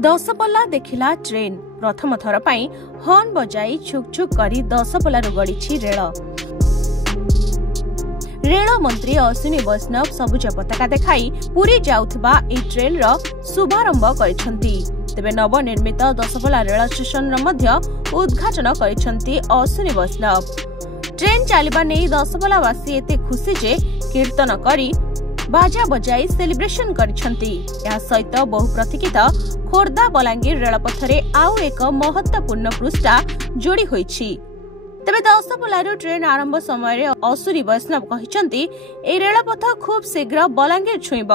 दशपल्ला देखिला ट्रेन प्रथम थर पाई हॉर्न बजाई छुक छुक करी दशपल्लारू गड़ी रेल। रेल मंत्री अश्विनी वैष्णव सबुज पताका देखाई पुरी जाउथबा ए ट्रेन रो शुभारंभ करिसंती। तेबे नवनिर्मित दशपल्ला रेल स्टेशन रो मध्य उद्घाटन करिसंती अश्विनी वैष्णव। ट्रेन चलिबा नै दशपल्लावासी एते खुशी जे कीर्तन करी बाजा बजाई सेलिब्रेशन करिसंती। या सहित बहु प्रतीक्षित खोर्धा बलांगीर रेलपथरे आउ एक महत्वपूर्ण पृष्ठा जोड़ी होईछि। तेबे दशपल्लारू ट्रेन आरंभ समय अश्विनी वैष्णव कहिसंती ए रेलपथ खूब शीघ्र बलांगीर छुईब,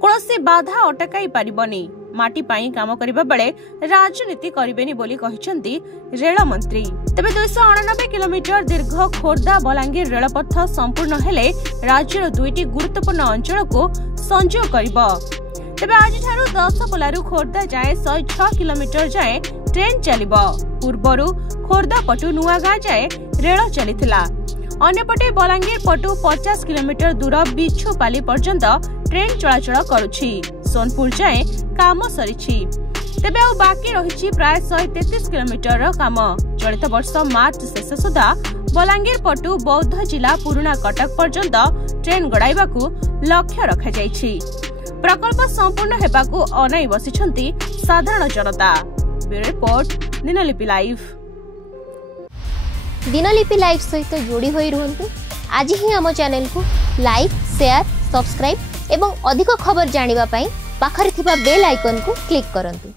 कोनोसी बाधा अटकाई पारिबनी। माटी पाई काम करिबा बेले राजनीति करिबेनी बोली कहिसंती रेल मंत्री। तेबे 289 किलोमीटर दीर्घ खोर्धा बलांगीर रेलपथ संपूर्ण हेले राज्यर दुईटी गुरुत्वपूर्ण अंचल को संजोग करिबो। तेबे आज ठारू दशपल्लारू खोर्धा जाए 106 किलोमीटर जाए ट्रेन चलिबो। पूर्वरु खोर्धा पटु नुआगाँ जाए रेल चलिथिला। अन्यपटे बलांगीर पटु 50 किलोमीटर दूर बिछुपाली पर्यंत ट्रेन चलाचल करुछि। सोनपुर जाए काम सरिछि। तेबे आ बाकी रहिछि प्राय 133 किलोमीटर काम। चलित वर्ष मार्च शेष सुधा बलांगीर पटु बौद्ध जिला पुराना कटक पर्यंत ट्रेन गड़ाइबाकू लक्ष्य रखा जाइछि। प्रकल्प संपूर्ण हेबाकू अनाई बसिछंती साधारण जनता। Bureau report Dinalipi live. Dinalipi live सहित जोड़ी होई रुहंतु। आज ही आम चैनल को लाइक, शेयर, सब्सक्राइब एवं अधिक खबर जानिबा पाई पाखरे थिबा बेल आइकन को क्लिक करंतु।